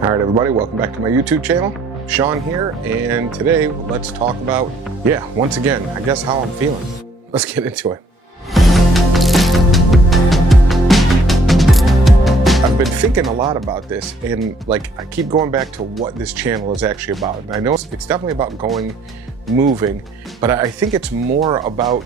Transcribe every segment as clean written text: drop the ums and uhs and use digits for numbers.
All right, everybody, welcome back to my YouTube channel. Sean here, and today let's talk about, once again, I guess how I'm feeling. Let's get into it. I've been thinking a lot about this, and I keep going back to what this channel is actually about. And I know it's definitely about moving, but I think it's more about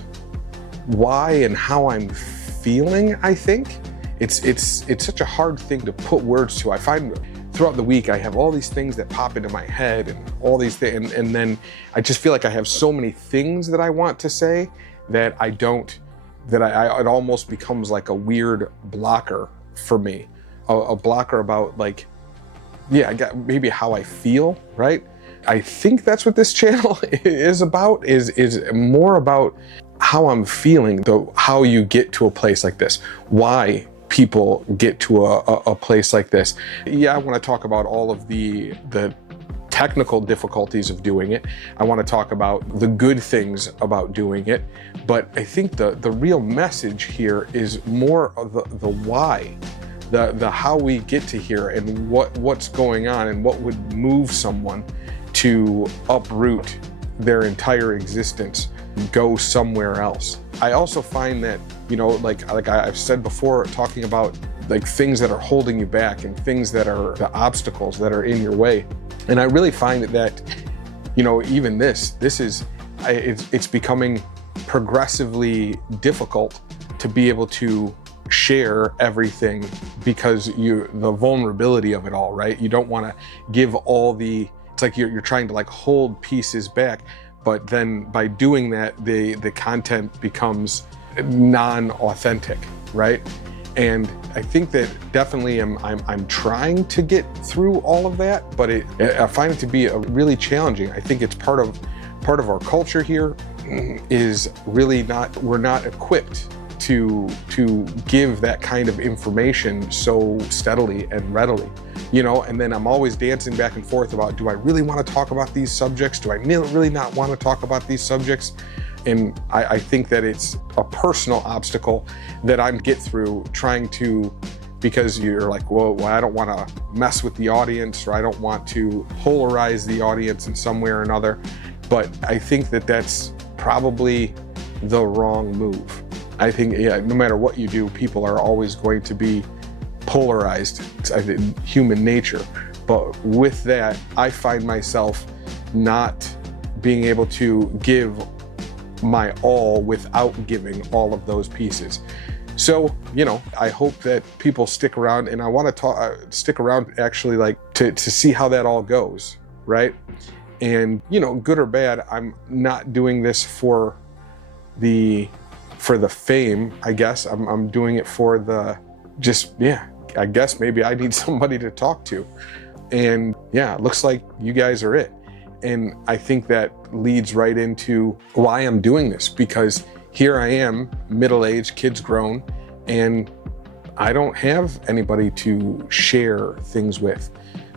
why and how I'm feeling. I think it's such a hard thing to put words to. I find throughout the week, I have all these things that pop into my head and all these things. And then I just feel like I have so many things that I want to say that I don't, it almost becomes like a weird blocker for me. A blocker about I got maybe how I feel, right? I think that's what this channel is about, is more about how I'm feeling, how you get to a place like this, why people get to a place like this. I want to talk about all of the technical difficulties of doing it. I want to talk about the good things about doing it. But I think the real message here is more of the why, the how we get to here and what's going on and what would move someone to uproot their entire existence, go somewhere else. I also find that, like I've said before, talking about things that are holding you back and things that are the obstacles that are in your way. And I really find that, even it's becoming progressively difficult to be able to share everything because the vulnerability of it all, right? You don't want to give all it's like you're trying to hold pieces back. But then by doing that, the content becomes non-authentic, right? And I think that definitely I'm trying to get through all of that, but I find it to be really challenging. I think it's part of our culture here is really we're not equipped to give that kind of information so steadily and readily. And then I'm always dancing back and forth about, do I really want to talk about these subjects? Do I really not want to talk about these subjects? And I think that it's a personal obstacle that I'm get through trying to, because you're like, well, I don't want to mess with the audience, or I don't want to polarize the audience in some way or another. But I think that that's probably the wrong move. I think, no matter what you do, people are always going to be polarized. It's human nature. But with that, I find myself not being able to give my all without giving all of those pieces. So, I hope that people stick around, and I want to stick around actually to see how that all goes, right? And, good or bad, I'm not doing this for the fame, I guess. I'm doing it for I guess maybe I need somebody to talk to. And it looks like you guys are it. And I think that leads right into why I'm doing this, because here I am, middle-aged, kids grown, and I don't have anybody to share things with,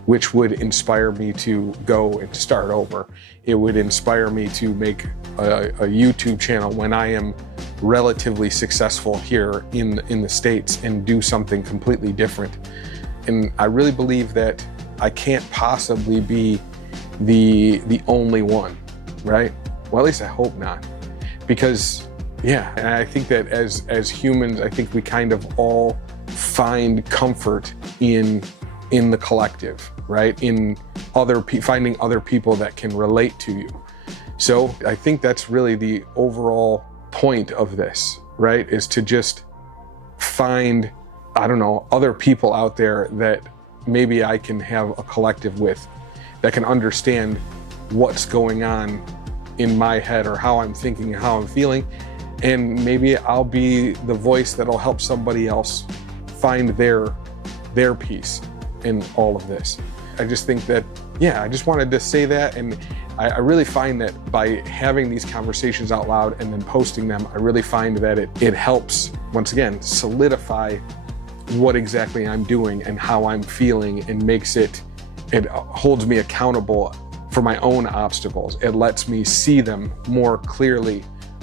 which would inspire me to go and start over. It would inspire me to make a YouTube channel when I am relatively successful here in the States and do something completely different. And I really believe that I can't possibly be the only one, right? Well, at least I hope not. Because and I think that as humans, I think we kind of all find comfort in the collective, right? In finding other people that can relate to you. So I think that's really the overall point of this, right? Is to just find, other people out there that maybe I can have a collective with, that can understand what's going on in my head, or how I'm thinking and how I'm feeling. And maybe I'll be the voice that'll help somebody else find their peace in all of this. I just think that, I just wanted to say that. And I really find that by having these conversations out loud and then posting them, I really find that it helps, once again, solidify what exactly I'm doing and how I'm feeling, and it holds me accountable for my own obstacles. It lets me see them more clearly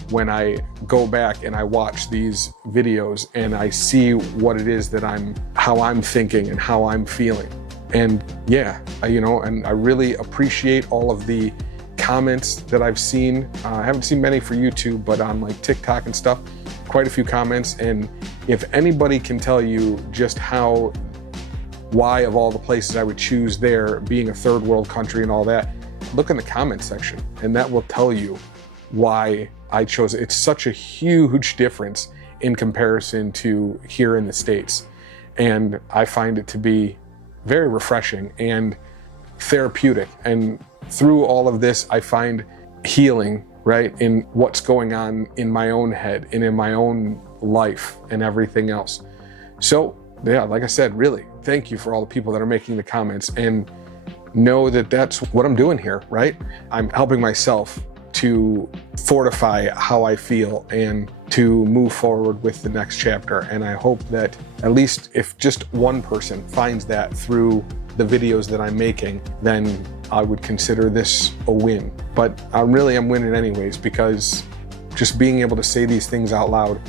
when I go back and I watch these videos and I see what it is that how I'm thinking and how I'm feeling. And yeah, and I really appreciate all of the comments that I've seen. I haven't seen many for YouTube, but on like TikTok and stuff, quite a few comments. And if anybody can tell you just why of all the places I would choose there, being a third world country and all that, look in the comment section, and that will tell you why I chose it. It's such a huge difference in comparison to here in the States. And I find it to be very refreshing and therapeutic. And through all of this, I find healing, right, in what's going on in my own head and in my own life and everything else. So yeah, like I said, really, thank you for all the people that are making the comments, and know that that's what I'm doing here, right? I'm helping myself to fortify how I feel and to move forward with the next chapter. And I hope that at least if just one person finds that through the videos that I'm making, then I would consider this a win. But I'm winning anyways, because just being able to say these things out loud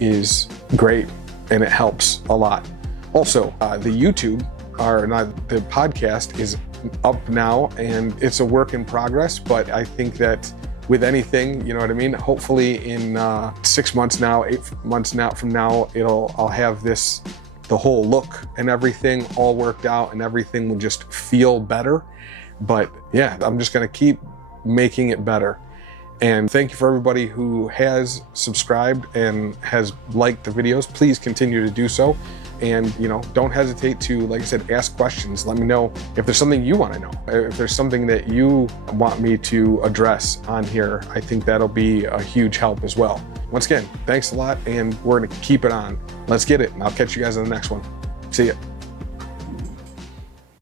is great, and it helps a lot. Also, the podcast is up now, and it's a work in progress, but I think that with anything, you know what I mean? Hopefully in 6 months now, 8 months now from now, I'll have the whole look and everything all worked out, and everything will just feel better. But yeah, I'm just gonna keep making it better. And thank you for everybody who has subscribed and has liked the videos. Please continue to do so. And don't hesitate to, like I said, ask questions. Let me know if there's something you want to know. If there's something that you want me to address on here, I think that'll be a huge help as well. Once again, thanks a lot, and we're gonna keep it on. Let's get it, and I'll catch you guys in the next one. See ya.